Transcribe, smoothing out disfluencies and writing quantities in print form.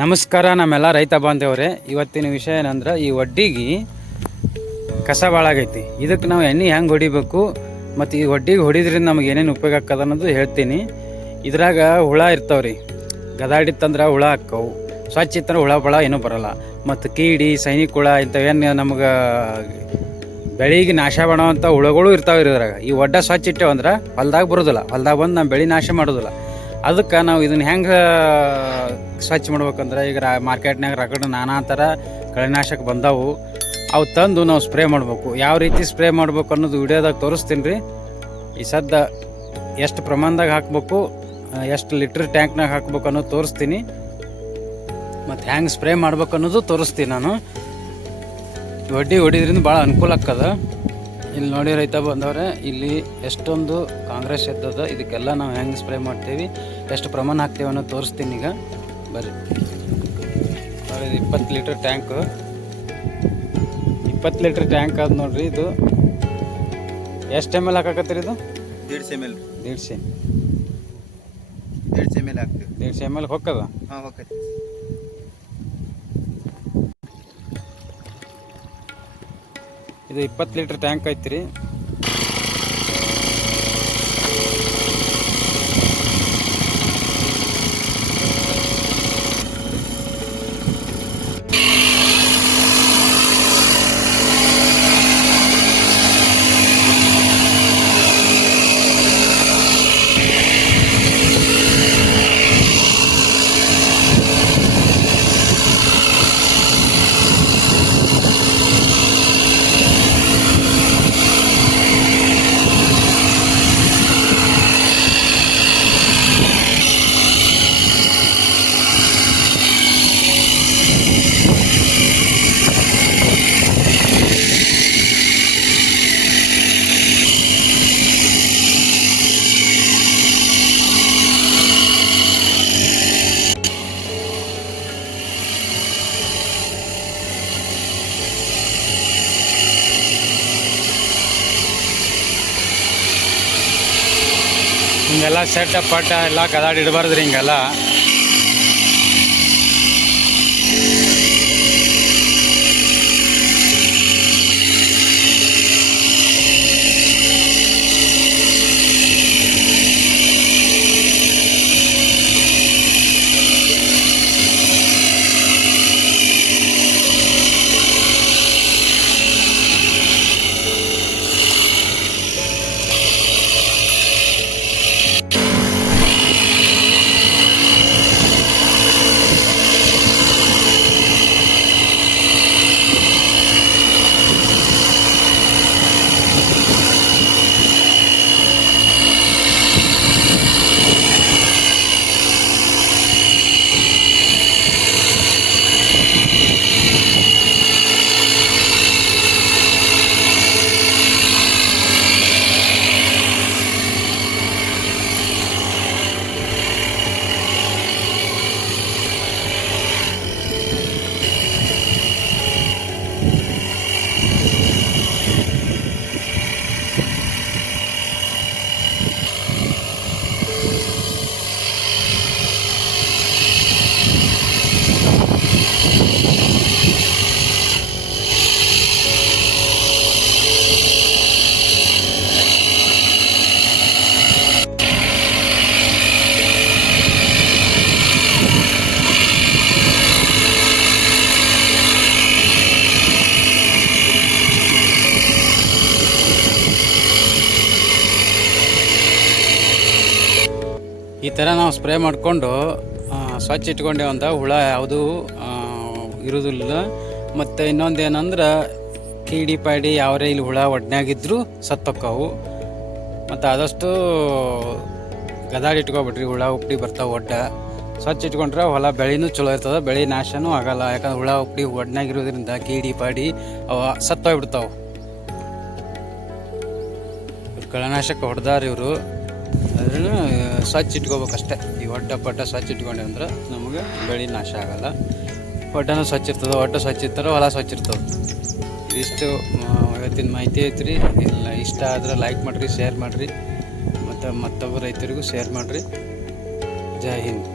ನಮಸ್ಕಾರ ನಮ್ಮೆಲ್ಲ ರೈತ ಬಾಂಧವರೇ. ಇವತ್ತಿನ ವಿಷಯ ಏನಂದ್ರೆ ಈ ಒಡ್ಡಿಗೆ ಕಸ ಭಾಳ ಆಗೈತಿ. ಇದಕ್ಕೆ ನಾವು ಎಣ್ಣೆ ಹೆಂಗೆ ಹೊಡಿಬೇಕು ಮತ್ತು ಈ ಒಡ್ಡಿಗೆ ಹೊಡಿದ್ರಿಂದ ನಮಗೆ ಏನೇನು ಉಪಯೋಗ ಆಗ್ತದೆ ಅನ್ನೋದು ಹೇಳ್ತೀನಿ. ಇದ್ರಾಗ ಹುಳ ಇರ್ತಾವ್ರಿ, ಗದಾಡಿತ್ತಂದ್ರೆ ಹುಳ ಹಾಕ್ಕವು, ಸ್ವಚ್ಛ ಇತ್ತಂದ್ರೆ ಹುಳ ಬಳ ಏನೂ ಬರೋಲ್ಲ. ಮತ್ತು ಕೀಡಿ, ಸೈನಿಕ ಹುಳ ಇಂಥವೇನು ನಮಗೆ ಬೆಳೆಗೆ ನಾಶ ಮಾಡೋವಂಥ ಹುಳಗಳು ಇರ್ತಾವೆ ಇದ್ರಾಗ. ಈ ಒಡ್ಡ ಸ್ವಚ್ಛ ಇಟ್ಟೇವಂದ್ರೆ ಹೊಲ್ದಾಗ ಬರೋದಿಲ್ಲ, ಹೊಲ್ದಾಗ ಬಂದು ನಮ್ಮ ಬೆಳೆ ನಾಶ ಮಾಡೋದಿಲ್ಲ. ಅದಕ್ಕೆ ನಾವು ಇದನ್ನು ಹೆಂಗೆ ಸ್ವಚ್ಛ ಮಾಡ್ಬೇಕಂದ್ರೆ, ಈಗ ಮಾರ್ಕೆಟ್ನಾಗ ರಗಡ ನಾನಾ ಥರ ಕಳೆನಾಶಕ ಬಂದಾವು, ಅವು ತಂದು ನಾವು ಸ್ಪ್ರೇ ಮಾಡಬೇಕು. ಯಾವ ರೀತಿ ಸ್ಪ್ರೇ ಮಾಡ್ಬೇಕು ಅನ್ನೋದು ವಿಡಿಯೋದಾಗ ತೋರಿಸ್ತೀನಿ ರೀ. ಈ ಸದ್ದ ಎಷ್ಟು ಪ್ರಮಾಣದಾಗ ಹಾಕಬೇಕು, ಎಷ್ಟು ಲೀಟ್ರ್ ಟ್ಯಾಂಕ್ನಾಗ ಹಾಕ್ಬೇಕು ಅನ್ನೋದು ತೋರಿಸ್ತೀನಿ, ಮತ್ತು ಹೆಂಗೆ ಸ್ಪ್ರೇ ಮಾಡ್ಬೇಕು ಅನ್ನೋದು ತೋರಿಸ್ತೀನಿ ನಾನು. ಒಡ್ಡಿ ಹೊಡಿದ್ರಿಂದ ಭಾಳ ಅನುಕೂಲ ಆಗ್ತದೆ. ಇಲ್ಲಿ ನೋಡಿ ರೈತ ಬಂದವ್ರೆ, ಇಲ್ಲಿ ಎಷ್ಟೊಂದು ಕಾಂಗ್ರೆಸ್ ಎದ್ದದ. ಇದಕ್ಕೆಲ್ಲ ನಾವು ಹೆಂಗೆ ಸ್ಪ್ರೇ ಮಾಡ್ತೀವಿ, ಎಷ್ಟು ಪ್ರಮಾಣ ಹಾಕ್ತೀವಿ ಅನ್ನೋದು ತೋರಿಸ್ತೀನಿ ಈಗ. ಬರ್ರಿ ನೋಡಿ, 20 ಲೀಟ್ರ್ ಟ್ಯಾಂಕು, 20 ಲೀಟ್ರ್ ಟ್ಯಾಂಕ್ ಆದ ನೋಡ್ರಿ. ಇದು ಎಷ್ಟು ml ಹಾಕಕತ್ತೀರಿ? ಇದು 150 ml. 150 ml ಹಾಕ್ತೀವಿ. 150 ml ಹೊಕ್ಕದ? ಹಾಂ, ಹೋಗ್ತೈತಿ. ಇದು 20 ಲೀಟ್ರ್ ಟ್ಯಾಂಕ್ ಐತ್ರಿ. ಹಿಂಗೆಲ್ಲ ಸೆಟ್ ಪಟ್ಟ ಎಲ್ಲ ಕದಾಡಿ ಇಡಬಾರ್ದ್ರಿ ಹಿಂಗೆಲ್ಲ. ಈ ಥರ ನಾವು ಸ್ಪ್ರೇ ಮಾಡಿಕೊಂಡು ಸ್ವಚ್ಛ ಇಟ್ಕೊಂಡೇವು ಅಂತ ಹುಳ ಯಾವುದು ಇರೋದಿಲ್ಲ. ಮತ್ತು ಇನ್ನೊಂದು ಏನಂದ್ರೆ, ಕೀಡಿ ಪಾಡಿ ಯಾವರೇ ಇಲ್ಲಿ ಹುಳ ಒಡ್ನಾಗಿದ್ದರೂ ಸತ್ತೋಕ್ಕವು. ಮತ್ತು ಆದಷ್ಟು ಗದಾಡಿ ಇಟ್ಕೊಬಿಟ್ರಿ, ಹುಳ ಉಪ್ಪಡಿ ಬರ್ತಾವೆ. ಒಡ್ಡ ಸ್ವಚ್ಛ ಇಟ್ಕೊಂಡ್ರೆ ಹೊಲ ಬೆಳೆನೂ ಚಲೋ ಇರ್ತದೆ, ಬೆಳೆ ನಾಶನೂ ಆಗಲ್ಲ. ಯಾಕಂದ್ರೆ ಹುಳ ಉಪ್ಪಡಿ ಒಡ್ನಾಗಿರೋದ್ರಿಂದ ಕೀಡಿ ಪಾಡಿ ಅವ ಸತ್ತೋಗ್ಬಿಡ್ತಾವೆ. ಇವ್ರು ಕಳೆನಾಶಕ ಹೊಡೆದಾರ ಇವರು. ಅದ್ರೂ ಸ್ವಚ್ಛ ಇಟ್ಕೋಬೇಕಷ್ಟೆ. ಈ ಒಡ್ಡ ಪಡ್ಡ ಸ್ವಚ್ಛ ಇಟ್ಕೊಂಡೆ ಅಂದ್ರೆ ನಮಗೆ ಬೆಳೆ ನಾಶ ಆಗಲ್ಲ. ಒಡ್ಡನೂ ಸ್ವಚ್ಛ ಇರ್ತದೆ, ಒಡ್ಡ ಸ್ವಚ್ಛ ಇರ್ತಾರೆ, ಹೊಲ ಸ್ವಚ್ಛ ಇರ್ತದೆ. ಇಷ್ಟು ಇವತ್ತಿನ ಮಾಹಿತಿ ಐತ್ರಿ. ಇಲ್ಲ ಇಷ್ಟ ಆದ್ರೆ ಲೈಕ್ ಮಾಡಿರಿ, ಶೇರ್ ಮಾಡಿರಿ, ಮತ್ತು ಮತ್ತೊಬ್ಬರು ರೈತರಿಗೂ ಶೇರ್ ಮಾಡಿರಿ. ಜೈ ಹಿಂದ್.